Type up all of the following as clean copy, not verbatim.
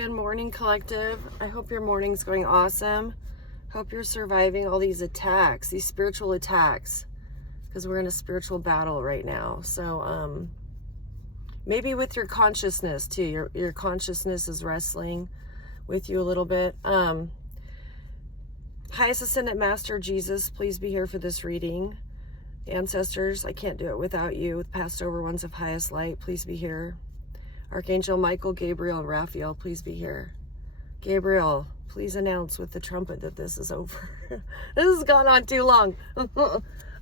Good morning, collective. I hope your morning's going awesome. Hope you're surviving all these attacks, these spiritual attacks, because we're in a spiritual battle right now. So maybe with your consciousness too. Your consciousness is wrestling with you a little bit. Highest Ascendant Master Jesus, please be here for this reading. Ancestors, I can't do it without you. Passed over ones of highest light, please be here. Archangel Michael, Gabriel, and Raphael, please be here. Gabriel, please announce with the trumpet that this is over. This has gone on too long.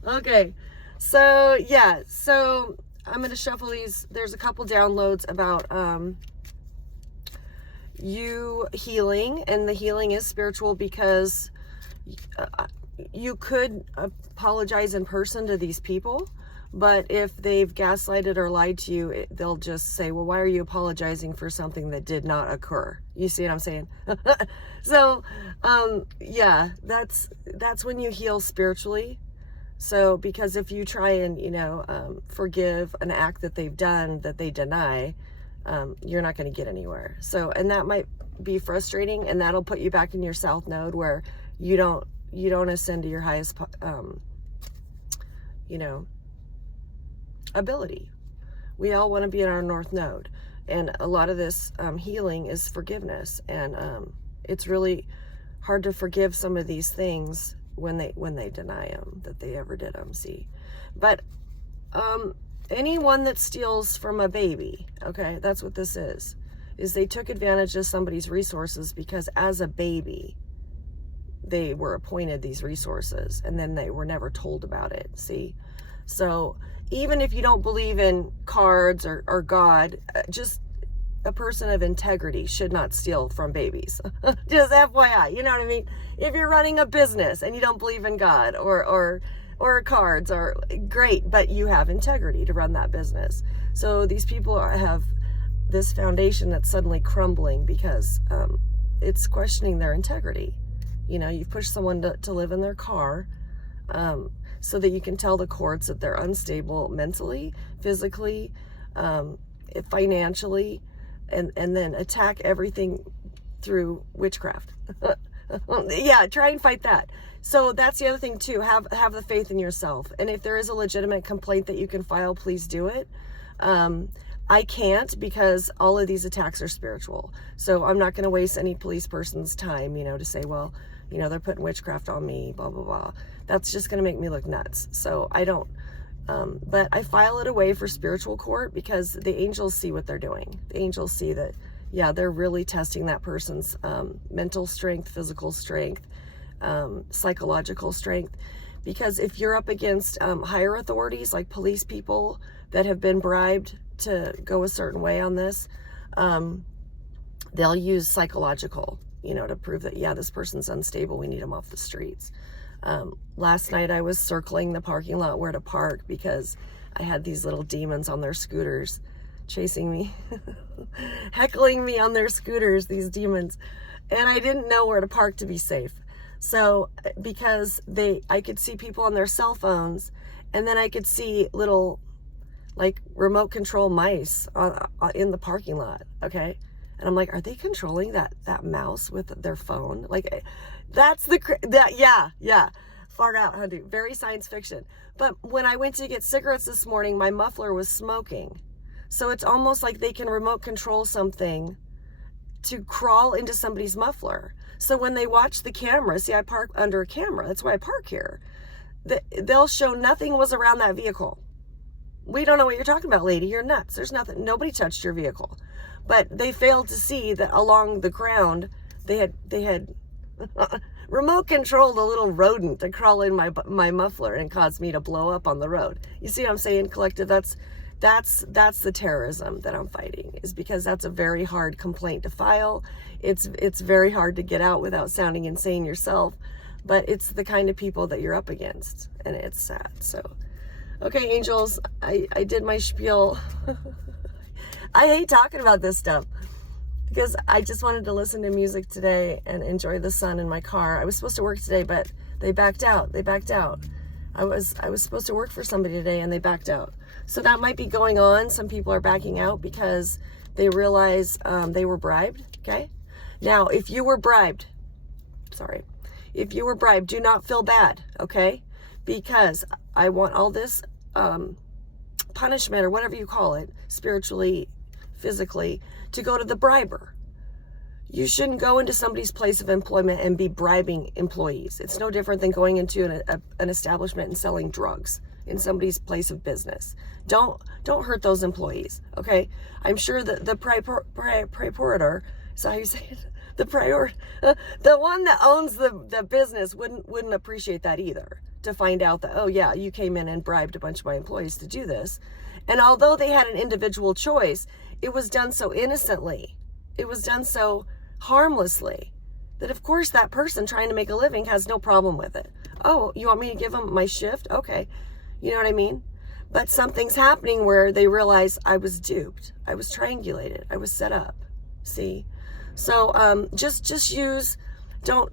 Okay, so yeah, so I'm going to shuffle these. There's a couple downloads about you healing, and the healing is spiritual because you could apologize in person to these people. But if they've gaslighted or lied to you, they'll just say, well, why are you apologizing for something that did not occur? You see what I'm saying? So, yeah, that's when you heal spiritually. So, because if you try and, forgive an act that they've done that they deny, you're not going to get anywhere. So, and that might be frustrating, and that'll put you back in your south node where you don't ascend to your highest, ability. We all want to be in our north node, and a lot of this healing is forgiveness, and it's really hard to forgive some of these things when they deny them that they ever did them. See, but anyone that steals from a baby, okay, that's what this is they took advantage of somebody's resources because as a baby they were appointed these resources and then they were never told about it. See, so even if you don't believe in cards or God, just a person of integrity should not steal from babies. Just FYI, you know what I mean? If you're running a business and you don't believe in God or cards, or great, but you have integrity to run that business. So these people have this foundation that's suddenly crumbling because it's questioning their integrity. You've pushed someone to live in their car, so that you can tell the courts that they're unstable mentally, physically, financially, and then attack everything through witchcraft. Yeah, try and fight that. So that's the other thing too. Have the faith in yourself. And if there is a legitimate complaint that you can file, please do it. I can't because all of these attacks are spiritual. So I'm not going to waste any police person's time, to say, well, they're putting witchcraft on me, blah, blah, blah. That's just going to make me look nuts. So I don't, but I file it away for spiritual court because the angels see what they're doing. The angels see that, yeah, they're really testing that person's mental strength, physical strength, psychological strength. Because if you're up against higher authorities like police people that have been bribed to go a certain way on this, they'll use psychological, to prove that, yeah, this person's unstable. We need them off the streets. Last night I was circling the parking lot where to park because I had these little demons on their scooters chasing me, heckling me on their scooters, these demons. And I didn't know where to park to be safe. So because I could see people on their cell phones, and then I could see little like remote control mice in the parking lot. Okay. And I'm like, are they controlling that mouse with their phone? Like, that's yeah. Far out, honey. Very science fiction. But when I went to get cigarettes this morning, my muffler was smoking. So it's almost like they can remote control something to crawl into somebody's muffler. So when they watch the camera, see, I park under a camera. That's why I park here. They'll show nothing was around that vehicle. We don't know what you're talking about, lady. You're nuts. There's nothing. Nobody touched your vehicle. But they failed to see that along the ground, they had remote controlled a little rodent to crawl in my muffler and cause me to blow up on the road. You see what I'm saying, collective? That's the terrorism that I'm fighting, is because that's a very hard complaint to file. It's very hard to get out without sounding insane yourself, but it's the kind of people that you're up against, and it's sad. So, okay, angels, I did my spiel. I hate talking about this stuff because I just wanted to listen to music today and enjoy the sun in my car. I was supposed to work today, but they backed out. I was supposed to work for somebody today and they backed out. So that might be going on. Some people are backing out because They realize they were bribed, okay? Now, if you were bribed, if you were bribed, do not feel bad, okay? Because I want all this punishment, or whatever you call it, spiritually, physically, to go to the briber. You shouldn't go into somebody's place of employment and be bribing employees. It's no different than going into an establishment and selling drugs in somebody's place of business. Don't hurt those employees, okay? I'm sure that the proprietor, is that how you say it? The one that owns the business wouldn't appreciate that either, to find out that, oh yeah, you came in and bribed a bunch of my employees to do this. And although they had an individual choice, it was done so innocently. It was done so harmlessly that, of course, that person trying to make a living has no problem with it. Oh, you want me to give them my shift? Okay. You know what I mean? But something's happening where they realize I was duped. I was triangulated. I was set up. See? So just use, don't,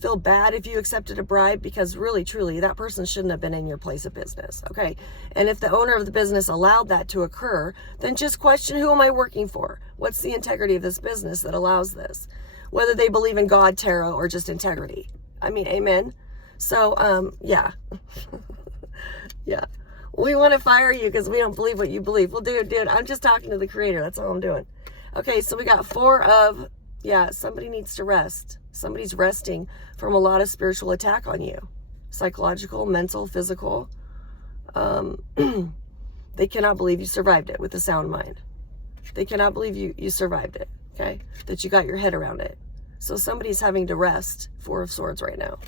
feel bad if you accepted a bribe, because really, truly, that person shouldn't have been in your place of business, okay? And if the owner of the business allowed that to occur, then just question, who am I working for? What's the integrity of this business that allows this? Whether they believe in God, tarot, or just integrity. I mean, amen? So, yeah. Yeah. We want to fire you because we don't believe what you believe. Well, dude, I'm just talking to the Creator. That's all I'm doing. Okay, so we got 4 of, somebody needs to rest. Somebody's resting from a lot of spiritual attack on you. Psychological, mental, physical. They cannot believe you survived it with a sound mind. They cannot believe you survived it, okay? That you got your head around it. So somebody's having to rest. 4 of Swords right now.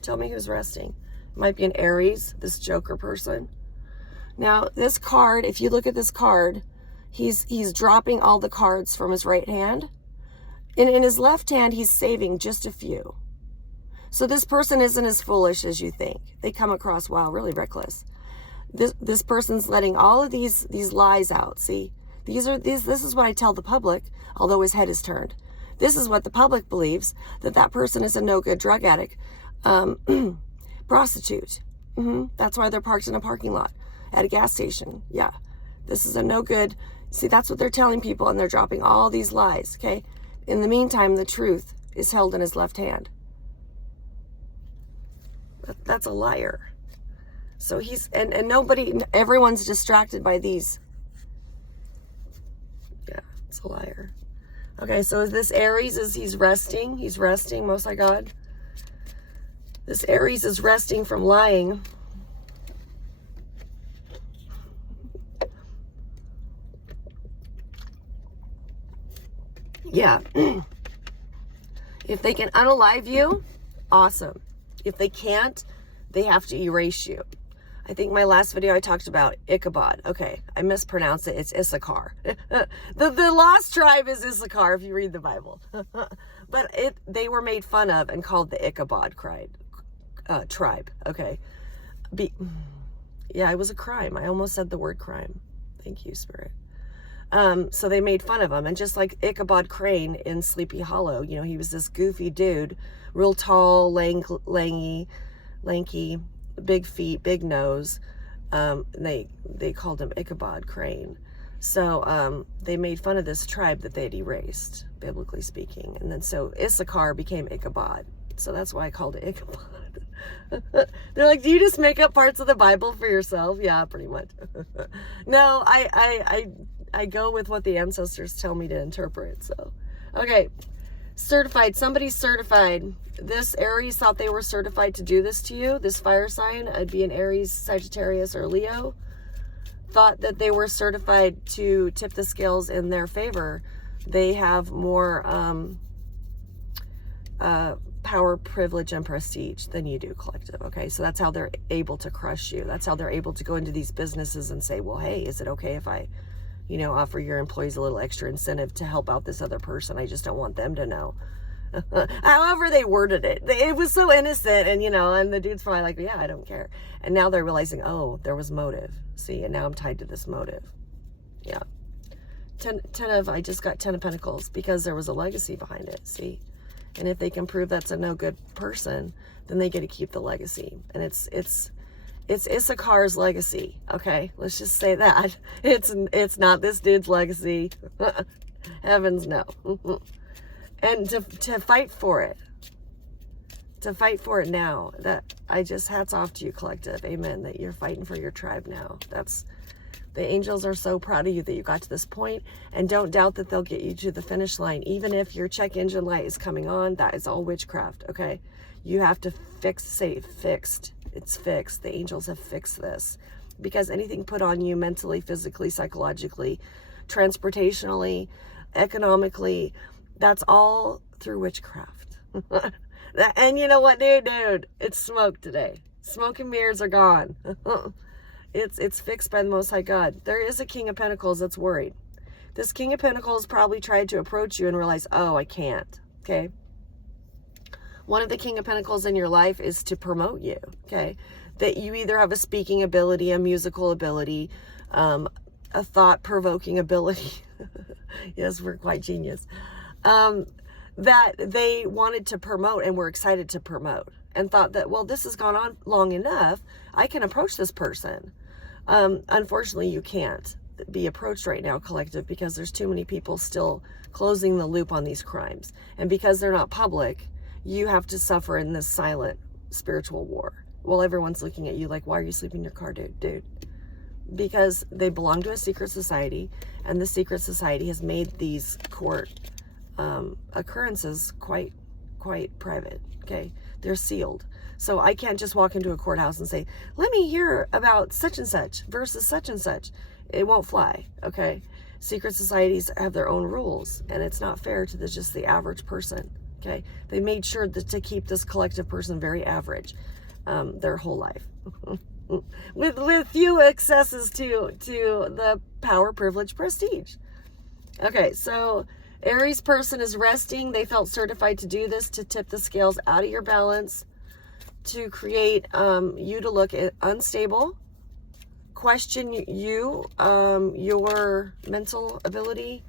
Tell me who's resting. It might be an Aries, this Joker person. Now, this card, if you look at this card, he's dropping all the cards from his right hand. And in his left hand, he's saving just a few. So this person isn't as foolish as you think. They come across, wow, really reckless. This person's letting all of these lies out. See, this is what I tell the public, although his head is turned. This is what the public believes, that person is a no-good drug addict, prostitute. That's why they're parked in a parking lot at a gas station. Yeah, this is a no-good. See, that's what they're telling people, and they're dropping all these lies, okay? In the meantime, the truth is held in his left hand. That's a liar. So he's, and everyone's distracted by these. Yeah, it's a liar. Okay, so this Aries he's resting, Most High God. This Aries is resting from lying. Yeah. If they can unalive you, awesome. If they can't, they have to erase you. I think my last video I talked about Ichabod. Okay, I mispronounced it. It's Issachar. The lost tribe is Issachar if you read the Bible. But they were made fun of and called the Ichabod tribe. Okay. Yeah, it was a crime. I almost said the word crime. Thank you, Spirit. So they made fun of him. And just like Ichabod Crane in Sleepy Hollow, he was this goofy dude, real tall, lanky, big feet, big nose. They called him Ichabod Crane. So they made fun of this tribe that they'd erased, biblically speaking. And then so Issachar became Ichabod. So that's why I called it Ichabod. They're like, do you just make up parts of the Bible for yourself? Yeah, pretty much. No, I go with what the ancestors tell me to interpret. So, okay. Certified. Somebody's certified. This Aries thought they were certified to do this to you. This fire sign, I'd be an Aries, Sagittarius, or Leo, thought that they were certified to tip the scales in their favor. They have more power, privilege, and prestige than you do, collective. Okay, so that's how they're able to crush you. That's how they're able to go into these businesses and say, well, hey, is it okay if I offer your employees a little extra incentive to help out this other person? I just don't want them to know. However they worded it. It was so innocent, and and the dude's probably like, yeah, I don't care. And now they're realizing, oh, there was motive. See, and now I'm tied to this motive. Yeah. I just got 10 of Pentacles because there was a legacy behind it. See? And if they can prove that's a no good person, then they get to keep the legacy. And it's It's Issachar's legacy, okay? Let's just say that. It's not this dude's legacy. Heavens no. And to fight for it. To fight for it now. That I just hats off to you, collective. Amen. That you're fighting for your tribe now. The angels are so proud of you that you got to this point, and don't doubt that they'll get you to the finish line. Even if your check engine light is coming on, that is all witchcraft, okay? You have to fixed. It's fixed. The angels have fixed this. Because anything put on you mentally, physically, psychologically, transportationally, economically, that's all through witchcraft. And you know what, dude? It's smoke today. Smoke and mirrors are gone. It's fixed by the Most High God. There is a King of Pentacles that's worried. This King of Pentacles probably tried to approach you and realize, oh, I can't, okay? One of the King of Pentacles in your life is to promote you, okay? That you either have a speaking ability, a musical ability, a thought-provoking ability. Yes, we're quite genius. That they wanted to promote and were excited to promote and thought that, well, this has gone on long enough. I can approach this person. Unfortunately, you can't be approached right now, collective, because there's too many people still closing the loop on these crimes. And because they're not public, you have to suffer in this silent spiritual war. Well, everyone's looking at you like, why are you sleeping in your car, dude? Because they belong to a secret society, and the secret society has made these court occurrences quite private, okay? They're sealed. So I can't just walk into a courthouse and say, let me hear about such and such versus such and such. It won't fly, okay? Secret societies have their own rules, and it's not fair to just the average person, okay? They made sure to keep this collective person very average their whole life. with few excesses to the power, privilege, prestige. Okay, so Aries person is resting. They felt certified to do this, to tip the scales out of your balance, to create you to look unstable, question you, your mental ability.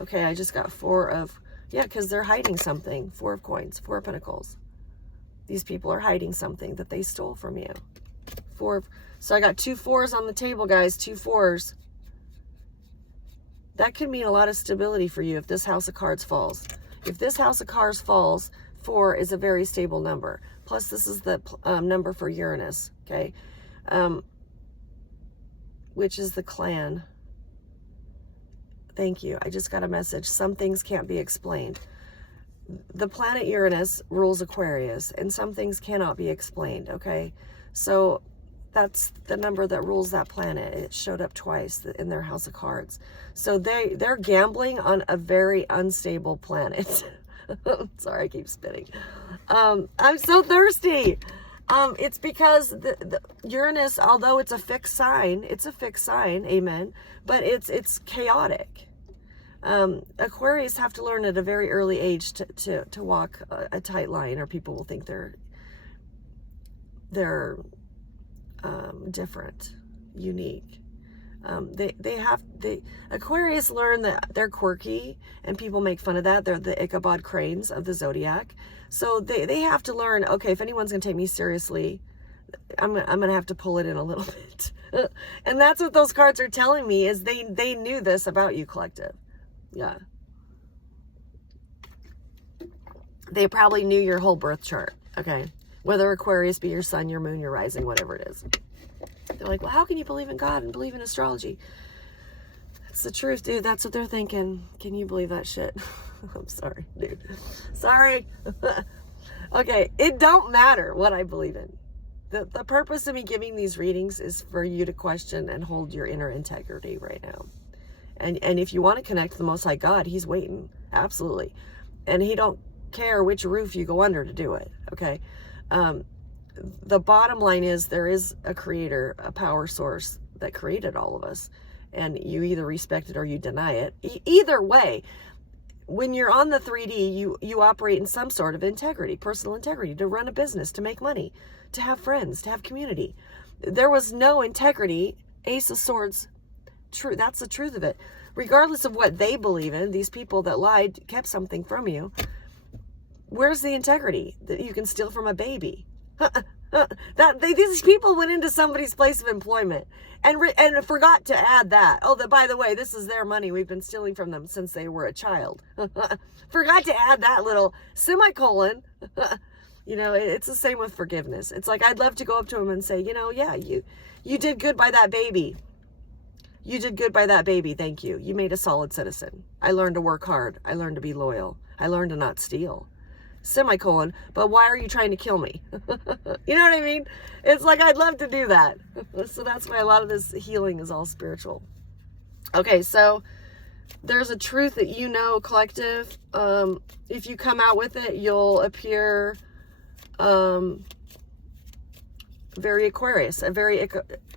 Okay, I just got because they're hiding something. 4 of coins, 4 of pentacles. These people are hiding something that they stole from you. So I got 2 4s on the table, guys, 2 4s. That could mean a lot of stability for you if this house of cards falls. If this house of cards falls, 4 is a very stable number. Plus, this is the number for Uranus, okay? Which is the clan. Thank you. I just got a message. Some things can't be explained. The planet Uranus rules Aquarius, and some things cannot be explained, okay? So that's the number that rules that planet. It showed up twice in their house of cards. So they're gambling on a very unstable planet. Sorry, I keep spitting. I'm so thirsty. It's because the Uranus, although it's a fixed sign, amen, but it's chaotic. Aquarius have to learn at a very early age to walk a tight line, or people will think they're different, unique. Aquarius learn that they're quirky, and people make fun of that. They're the Ichabod Cranes of the zodiac. So they have to learn, okay, if anyone's going to take me seriously, I'm going to have to pull it in a little bit. And that's what those cards are telling me, is they knew this about you, collective. Yeah. They probably knew your whole birth chart, okay? Whether Aquarius be your sun, your moon, your rising, whatever it is. They're like, well, how can you believe in God and believe in astrology? It's the truth, dude. That's what they're thinking. Can you believe that shit? I'm sorry, dude. Sorry. Okay, it don't matter what I believe in. The purpose of me giving these readings is for you to question and hold your inner integrity right now. And if you want to connect to the Most High God, he's waiting. Absolutely. And he don't care which roof you go under to do it, okay? The bottom line is there is a creator, a power source that created all of us, and you either respect it or you deny it. Either way, when you're on the 3D, you operate in some sort of integrity, personal integrity, to run a business, to make money, to have friends, to have community. There was no integrity. Ace of Swords, true. That's the truth of it. Regardless of what they believe in, these people that lied, kept something from you. Where's the integrity that you can steal from a baby? These people went into somebody's place of employment and forgot to add that. Oh, by the way, this is their money. We've been stealing from them since they were a child. Forgot to add that little semicolon. You know, it's the same with forgiveness. It's like, I'd love to go up to him and say, you know, yeah, you did good by that baby. You did good by that baby. Thank you. You made a solid citizen. I learned to work hard. I learned to be loyal. I learned to not steal. Semicolon. But why are you trying to kill me? You know what I mean? It's like, I'd love to do that. So that's why a lot of this healing is all spiritual. Okay, so there's a truth that you know, collective. If you come out with it, you'll appear very Aquarius, a very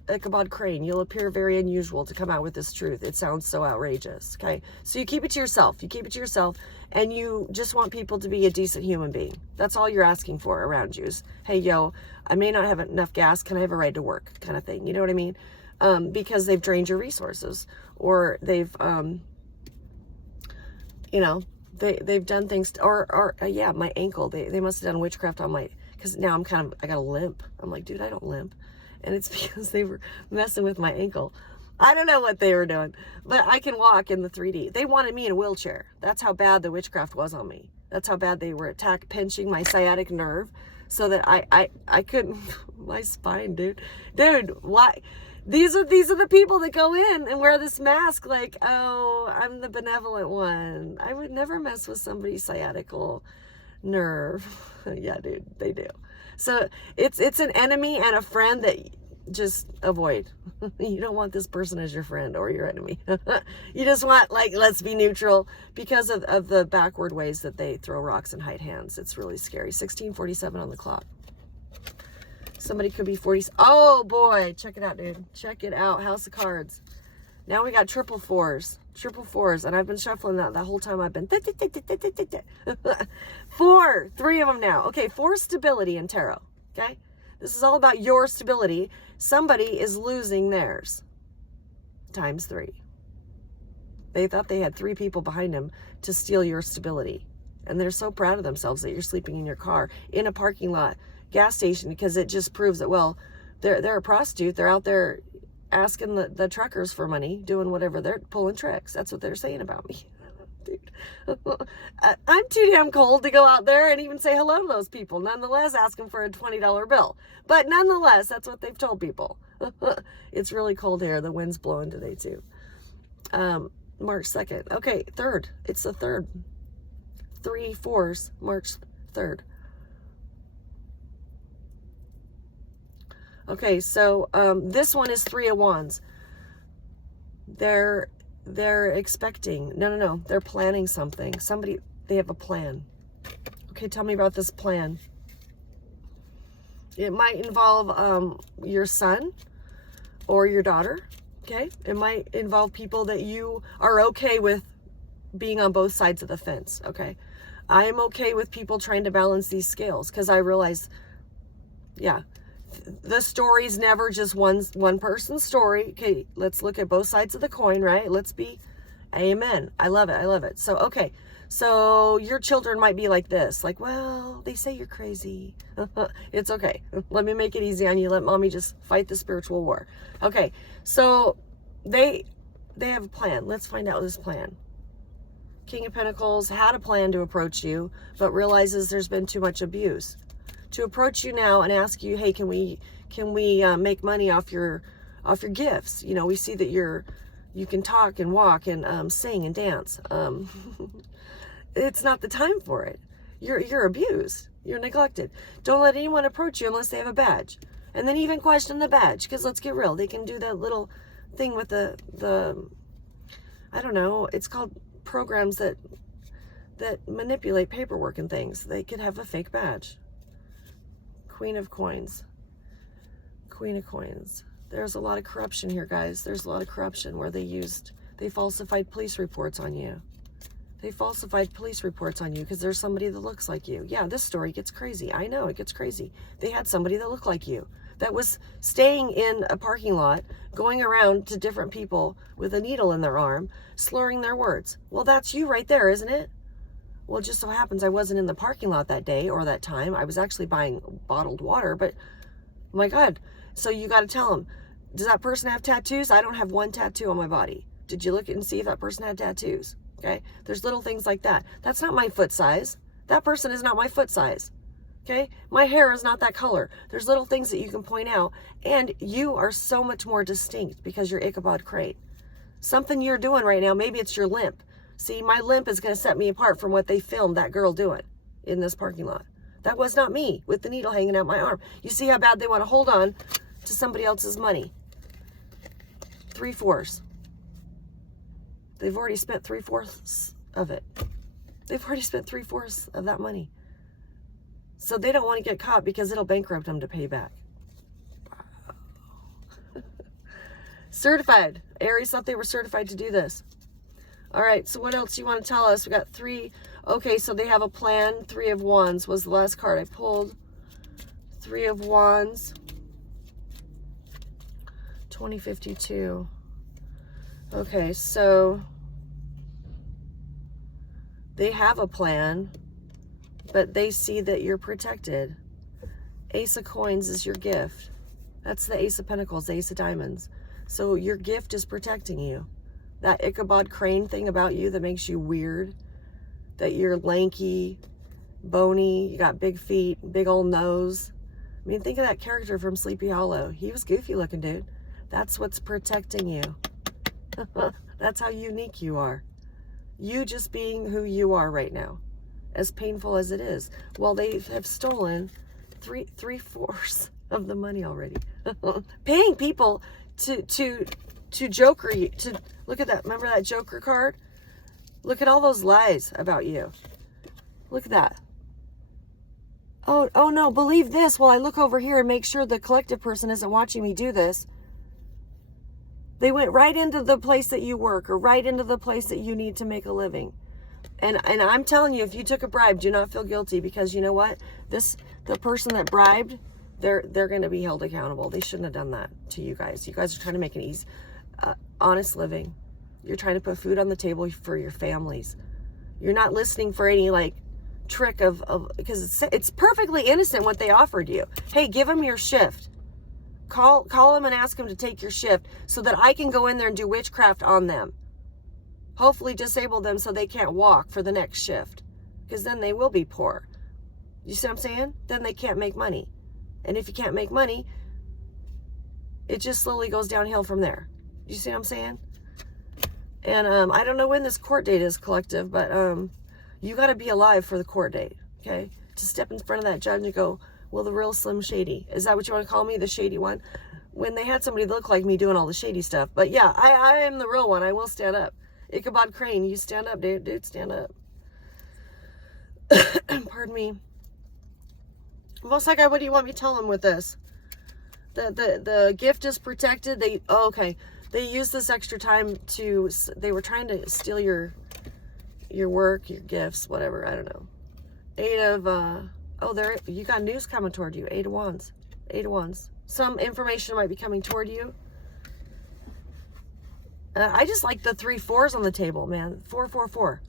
Ichabod Crane. You'll appear very unusual to come out with this truth. It sounds so outrageous. Okay, so you keep it to yourself. You keep it to yourself, and you just want people to be a decent human being. That's all you're asking for around you is, hey, yo, I may not have enough gas. Can I have a ride to work? Kind of thing. You know what I mean? Because they've drained your resources, or they've, you know, they've done things, yeah, my ankle. They must have done witchcraft on my. Because now I got a limp. I'm like, dude, I don't limp. And it's because they were messing with my ankle. I don't know what they were doing, but I can walk in the 3D. They wanted me in a wheelchair. That's how bad the witchcraft was on me. That's how bad they were pinching my sciatic nerve so that I couldn't, my spine, dude. Dude, why? These are the people that go in and wear this mask like, oh, I'm the benevolent one. I would never mess with somebody's sciatical nerve. Yeah, dude, they do. So it's an enemy and a friend that just avoid. You don't want this person as your friend or your enemy. You just want, like, let's be neutral, because of the backward ways that they throw rocks and hide hands. It's really scary. 16:47 on the clock. Somebody could be 40. Oh boy, check it out, dude. Check it out. House of Cards. Now we got triple fours, and I've been shuffling that the whole time. I've been 3 of them now. Okay, 4 stability in tarot. Okay, this is all about your stability. Somebody is losing theirs times 3. They thought they had 3 people behind them to steal your stability, and they're so proud of themselves that you're sleeping in your car in a parking lot, gas station, because it just proves that, well, they're a prostitute. They're out there asking the truckers for money, doing whatever, they're pulling tricks. That's what they're saying about me. Dude, I'm too damn cold to go out there and even say hello to those people, nonetheless asking for a $20 bill. But nonetheless, that's what they've told people. It's really cold here. The wind's blowing today too. March 2nd. Okay, 3rd. It's the 3rd. 3 4s, March 3rd. Okay, so this one is 3 of Wands. They're expecting. No. They're planning something. They have a plan. Okay, tell me about this plan. It might involve your son or your daughter. Okay, it might involve people that you are okay with being on both sides of the fence. Okay, I am okay with people trying to balance these scales, because I realize, yeah, the story's never just one person's story. Okay, let's look at both sides of the coin, right? Let's be, amen. I love it. So, okay, so your children might be like this, like, well, they say you're crazy. It's okay. Let me make it easy on you. Let mommy just fight the spiritual war. Okay, so they have a plan. Let's find out this plan. King of Pentacles had a plan to approach you, but realizes there's been too much abuse. To approach you now and ask you, hey, can we make money off your gifts? You know, we see that you can talk and walk and sing and dance. It's not the time for it. You're abused. You're neglected. Don't let anyone approach you unless they have a badge. And then even question the badge, because let's get real, they can do that little thing with the I don't know, it's called programs that manipulate paperwork and things. They could have a fake badge. Queen of Coins. There's a lot of corruption here, guys. There's a lot of corruption where they falsified police reports on you. Because there's somebody that looks like you. Yeah, this story gets crazy. I know, it gets crazy. They had somebody that looked like you, that was staying in a parking lot, going around to different people with a needle in their arm, slurring their words. Well, that's you right there, isn't it? Well, it just so happens I wasn't in the parking lot that day or that time. I was actually buying bottled water, but Oh my God. So you got to tell them, does that person have tattoos? I don't have one tattoo on my body. Did you look and see if that person had tattoos? Okay. There's little things like that. That's not my foot size. That person is not my foot size. Okay. My hair is not that color. There's little things that you can point out, and you are so much more distinct because you're Ichabod Crane. Something you're doing right now, maybe it's your limp. See, my limp is going to set me apart from what they filmed that girl doing in this parking lot. That was not me with the needle hanging out my arm. You see how bad they want to hold on to somebody else's money. 3/4. They've already spent 3/4 of it. They've already spent 3/4 of that money. So they don't want to get caught because it'll bankrupt them to pay back. Wow. Certified. Aries thought they were certified to do this. All right, so what else do you want to tell us? We got 3. Okay, so they have a plan. 3 of Wands was the last card I pulled. 3 of Wands. 2052. Okay, so they have a plan, but they see that you're protected. Ace of Coins is your gift. That's the Ace of Pentacles, the Ace of Diamonds. So your gift is protecting you. That Ichabod Crane thing about you that makes you weird, that you're lanky, bony, you got big feet, big old nose. I mean, think of that character from Sleepy Hollow. He was goofy looking, dude. That's what's protecting you. That's how unique you are. You just being who you are right now, as painful as it is. Well, they have stolen 3/4 of the money already. Paying people to joker you, to look at that. Remember that Joker card? Look at all those lies about you. Look at that. Oh no, believe this while I look over here and make sure the collective person isn't watching me do this. They went right into the place that you work, or right into the place that you need to make a living. And I'm telling you, if you took a bribe, do not feel guilty, because you know what? The person that bribed, they're going to be held accountable. They shouldn't have done that to you guys. You guys are trying to make an easy, honest living. You're trying to put food on the table for your families. You're not listening for any like trick of because it's perfectly innocent what they offered you. Hey, give them your shift. Call them and ask them to take your shift so that I can go in there and do witchcraft on them. Hopefully disable them so they can't walk for the next shift, because then they will be poor. You see what I'm saying? Then they can't make money. And if you can't make money, it just slowly goes downhill from there. You see what I'm saying? And I don't know when this court date is, collective, but you got to be alive for the court date, okay? To step in front of that judge and go, well, the real Slim Shady. Is that what you want to call me, the shady one? When they had somebody look like me doing all the shady stuff. But yeah, I am the real one. I will stand up. Ichabod Crane, you stand up, dude. Dude, stand up. Pardon me. Most like, what do you want me to tell them with this? The gift is protected. Okay. They used this extra time they were trying to steal your work, your gifts, whatever. I don't know. 8 of, you got news coming toward you. 8 of Wands. 8 of Wands. Some information might be coming toward you. I just like the 3 4s on the table, man. 4 4 4.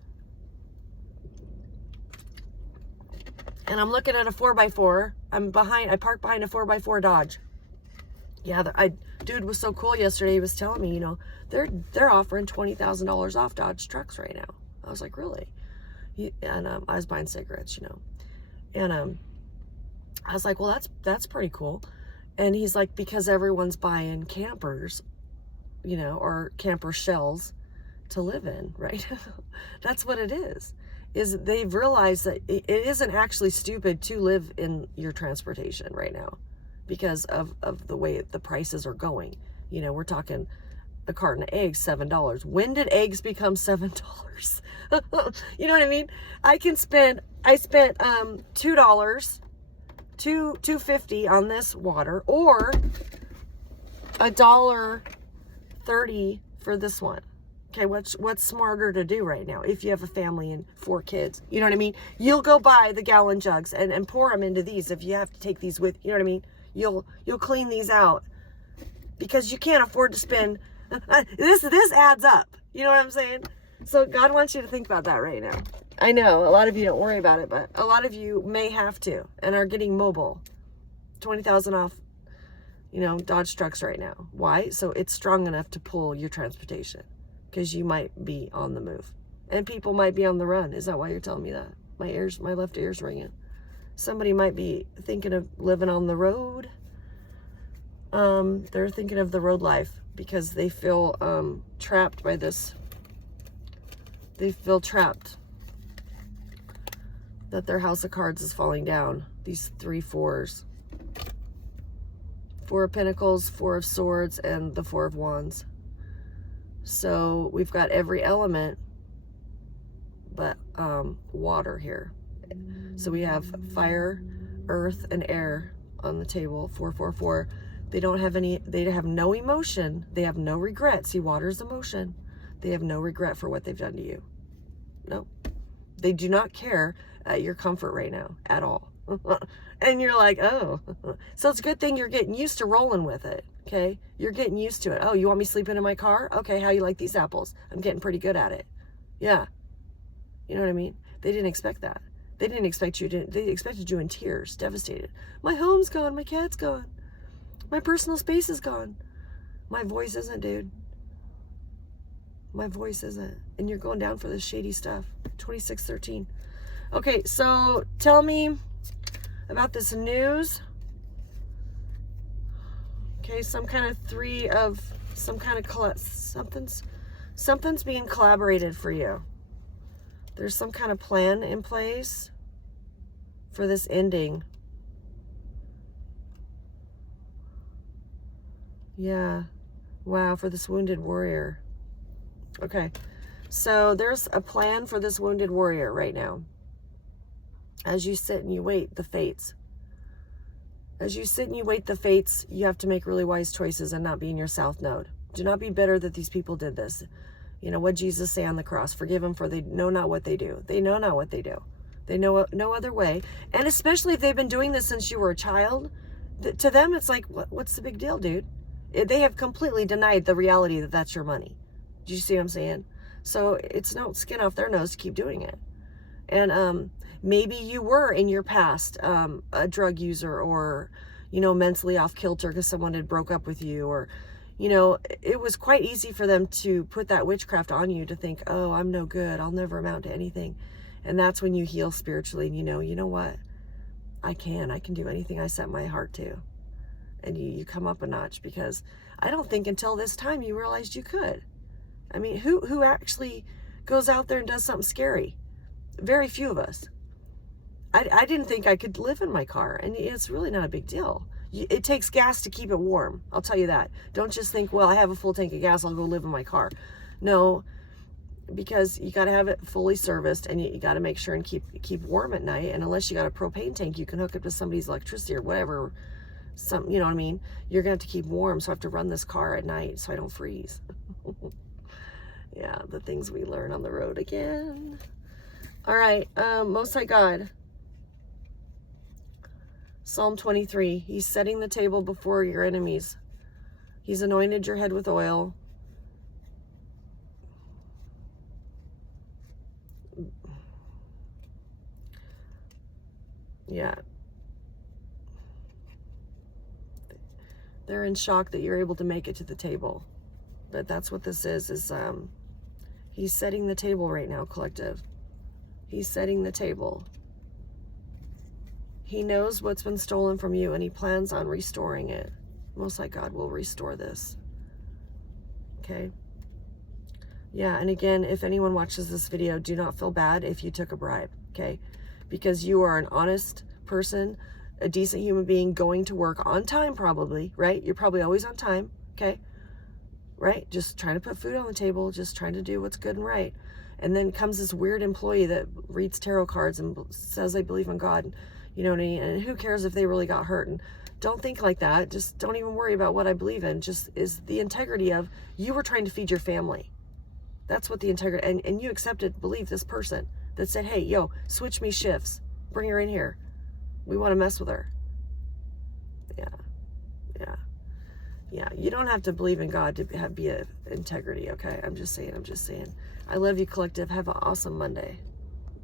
And I'm looking at a 4x4. I parked behind a 4x4 Dodge. Yeah, dude was so cool yesterday. He was telling me, they're offering $20,000 off Dodge trucks right now. I was like, really? I was buying cigarettes, and I was like, well, that's pretty cool. And he's like, because everyone's buying campers, or camper shells to live in, right? That's what it is they've realized that it isn't actually stupid to live in your transportation right now, because of the way the prices are going. We're talking a carton of eggs, $7. When did eggs become $7? You know what I mean? I spent $2, $2.50 on this water, or $1.30 for this one. Okay, what's smarter to do right now if you have a family and 4 kids? You know what I mean? You'll go buy the gallon jugs and pour them into these if you have to take these with. You know what I mean? You'll clean these out, because you can't afford to spend. This adds up. You know what I'm saying? So God wants you to think about that right now. I know a lot of you don't worry about it, but a lot of you may have to and are getting mobile. 20,000 off you know, Dodge trucks right now. Why? So it's strong enough to pull your transportation, because you might be on the move and people might be on the run. Is that why you're telling me that? My left ear's ringing. Somebody might be thinking of living on the road. They're thinking of the road life because they feel trapped by this. They feel trapped that their house of cards is falling down. These 3 4s. 4 of Pentacles, 4 of Swords, and the 4 of Wands. So we've got every element but water here. So we have fire, earth, and air on the table. 4 4 4. They don't have any, they have no emotion. They have no regret. See, water's emotion. They have no regret for what they've done to you. No. They do not care your comfort right now at all. And you're like, oh. So it's a good thing you're getting used to rolling with it, okay? You're getting used to it. Oh, you want me sleeping in my car? Okay, how you like these apples? I'm getting pretty good at it. Yeah. You know what I mean? They didn't expect that. They didn't expect you to, they expected you in tears, devastated. My home's gone, my cat's gone. My personal space is gone. My voice isn't, dude. My voice isn't. And you're going down for this shady stuff. 2613. Okay, so tell me about this news. Okay, some kind of 3 of some kind of something's being collaborated for you. There's some kind of plan in place for this ending. Yeah. Wow, for this wounded warrior. Okay. So there's a plan for this wounded warrior right now. As you sit and you wait the fates. As you sit and you wait the fates, you have to make really wise choices and not be in your south node. Do not be bitter that these people did this. You know, what Jesus say on the cross? Forgive them, for they know not what they do. They know not what they do. They know no other way. And especially if they've been doing this since you were a child, to them it's like, what's the big deal, dude? They have completely denied the reality that that's your money. Do you see what I'm saying? So it's no skin off their nose to keep doing it. And maybe you were in your past a drug user, or, you know, mentally off kilter because someone had broke up with you, or, you know, it was quite easy for them to put that witchcraft on you to think, oh, I'm no good. I'll never amount to anything. And that's when you heal spiritually and you know what? I can do anything I set my heart to. And you come up a notch, because I don't think until this time you realized you could. I mean, who actually goes out there and does something scary? Very few of us. I didn't think I could live in my car, and it's really not a big deal. It takes gas to keep it warm. I'll tell you that. Don't just think, well, I have a full tank of gas, I'll go live in my car. No, because you got to have it fully serviced, and you got to make sure and keep warm at night. And unless you got a propane tank, you can hook it to somebody's electricity or whatever. You know what I mean? You're going to have to keep warm, so I have to run this car at night so I don't freeze. Yeah, the things we learn on the road again. All right, Most High God. Psalm 23. He's setting the table before your enemies. He's anointed your head with oil. Yeah. They're in shock that you're able to make it to the table. But that's what this is he's setting the table right now, collective. He's setting the table. He knows what's been stolen from you, and he plans on restoring it. Most High God will restore this. Okay? Yeah, and again, if anyone watches this video, do not feel bad if you took a bribe, okay? Because you are an honest person, a decent human being, going to work on time probably, right? You're probably always on time, okay? Right? Just trying to put food on the table, just trying to do what's good and right. And then comes this weird employee that reads tarot cards and says they believe in God. You know what I mean? And who cares if they really got hurt? And don't think like that. Just don't even worry about what I believe in. Just is the integrity of, you were trying to feed your family. That's what the integrity, and you accepted, believe this person that said, hey, yo, switch me shifts. Bring her in here. We want to mess with her. Yeah, you don't have to believe in God to be integrity, okay? I'm just saying. I love you, collective. Have an awesome Monday.